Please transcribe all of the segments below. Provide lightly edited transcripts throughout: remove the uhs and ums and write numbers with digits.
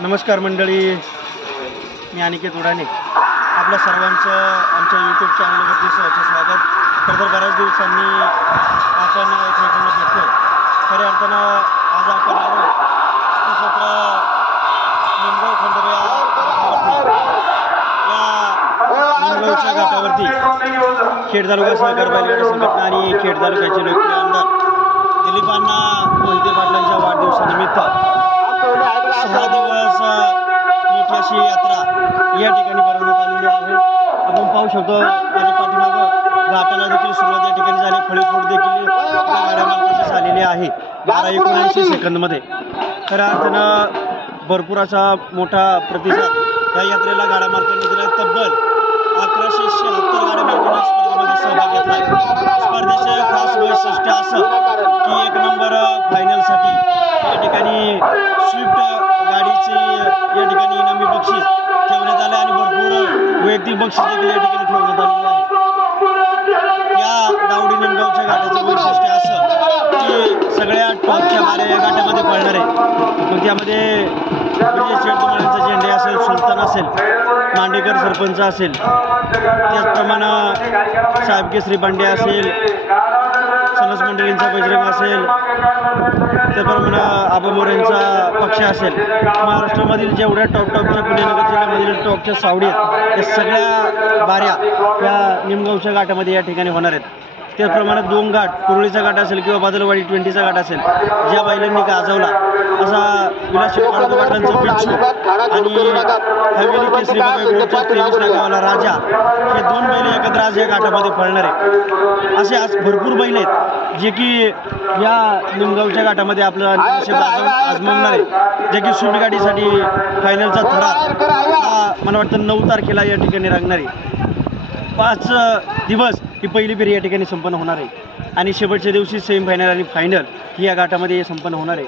नमस्कार मंडळी, मी अनिकेत उडाने. आपल्या सर्वांचं आमच्या यूट्यूब चॅनलवरती सहर्ष स्वागत. खरं तर बऱ्याच दिवसांनी आपण एकमेकांना भेटतो. खऱ्या अर्थानं आज आपण आलो सत्र निमगाव खंडोबा या निमगावच्या घाटावरती खेड तालुका सहकार बैलगाडा संघटना आणि खेड तालुक्याचे लोकप्रिय आमदार दिलीपांना मोहिते पाटलांच्या वाढदिवसानिमित्त 6 दिवस मोठी अशी यात्रा या ठिकाणी भरवण्यात आलेली आहे. आपण पाहू शकतो माझ्या पाठीमागं घाटाला देखील सुरुवात या ठिकाणी झाली. फळीफोड देखील गाड्या मार्फत झालेली आहे 12:79 सेकंदमध्ये. खऱ्या अर्थानं भरपूर असा मोठा प्रतिसाद या यात्रेला गाड्या मार्फत दिला. तब्बल 1176 गाड्या मार्फत स्पर्धेमध्ये सहभाग घेतला आहे. स्पर्धेचे खास वैशिष्ट्य असं की 1 नंबर फायनलसाठी या ठिकाणी स्विफ्ट गाडीची या ठिकाणी इनामी बक्षीस ठेवण्यात आले आणि भरपूर वैयक्तिक बक्षीस देखील या ठिकाणी ठेवण्यात आलेले आहे. या दावडी निमगावच्या घाटाचं वैशिष्ट्य असं की सगळ्या टॉपच्या बाऱ्या या घाटामध्ये पळणार आहे. मग त्यामध्ये शेडतुमाळ्यांचा झेंडे असेल, सुलतान असेल, मांडेकर सरपंच असेल, त्याचप्रमाणे साहेब केसरी बांडे असेल, सनस मंडळींचा बजरंग असेल, त्याप्रमाणे आबा मोरेंचा पक्ष असेल. महाराष्ट्रामधील जेवढ्या टॉपच्या पुणेनगर जिल्ह्यामधील टॉपच्या सावडी आहेत त्या सगळ्या बाऱ्या या निमगावच्या घाटामध्ये या ठिकाणी होणार आहेत. त्याचप्रमाणे 2 घाट, कुरळीचा घाट असेल किंवा बादलवाडी 20चा घाट असेल, ज्या बैलांनी गाजवला असा विलास काळोखे पाटलांचं बिच्छू आणि हवेली केसरी बाबा 23 नागावाला राजा, हे 2 बैल एकत्र आज या घाटामध्ये पळणार आहे. असे आज भरपूर बैल आहेत जे की या निमगावच्या घाटामध्ये आपलं नशीब आजमावणार आहे. जे की स्विफ्ट गाडीसाठी फायनलचा थरार हा मला वाटतं 9 तारखेला या ठिकाणी रंगणार आहे. 5 दिवस ही पहिली फेरी या ठिकाणी संपन्न होणार आहे आणि शेवटच्या दिवशी सेमीफायनल आणि फायनल ही या घाटामध्ये संपन्न होणार आहे.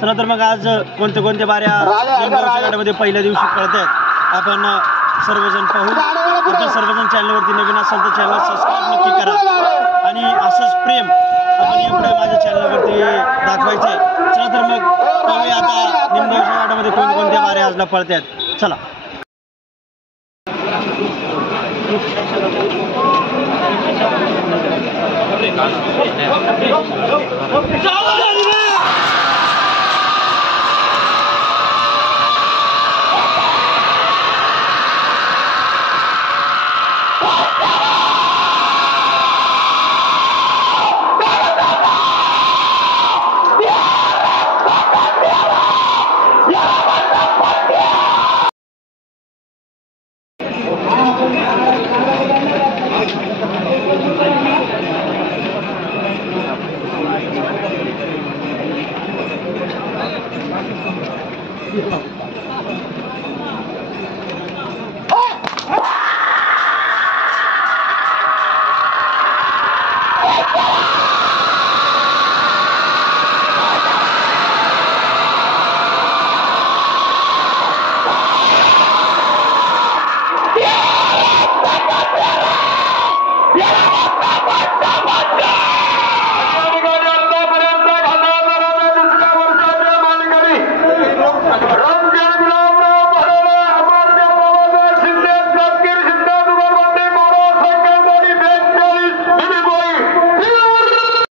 चला तर मग आज कोणत्या बाऱ्या निमगावच्या घाटामध्ये पहिल्या दिवशी कळत आहेत आपण सर्वजण पाहू. आपण सर्वजण चॅनलवरती नवीन असाल तर चॅनल सबस्क्राईब नक्की करा आणि असंच प्रेम आपण यापुढे माझ्या चॅनलवरती दाखवायचं आहे. चला तर मग पाहूया आता निमगावच्या घाटामध्ये कोणत्या बाऱ्या आजला पळत आहेत. चला.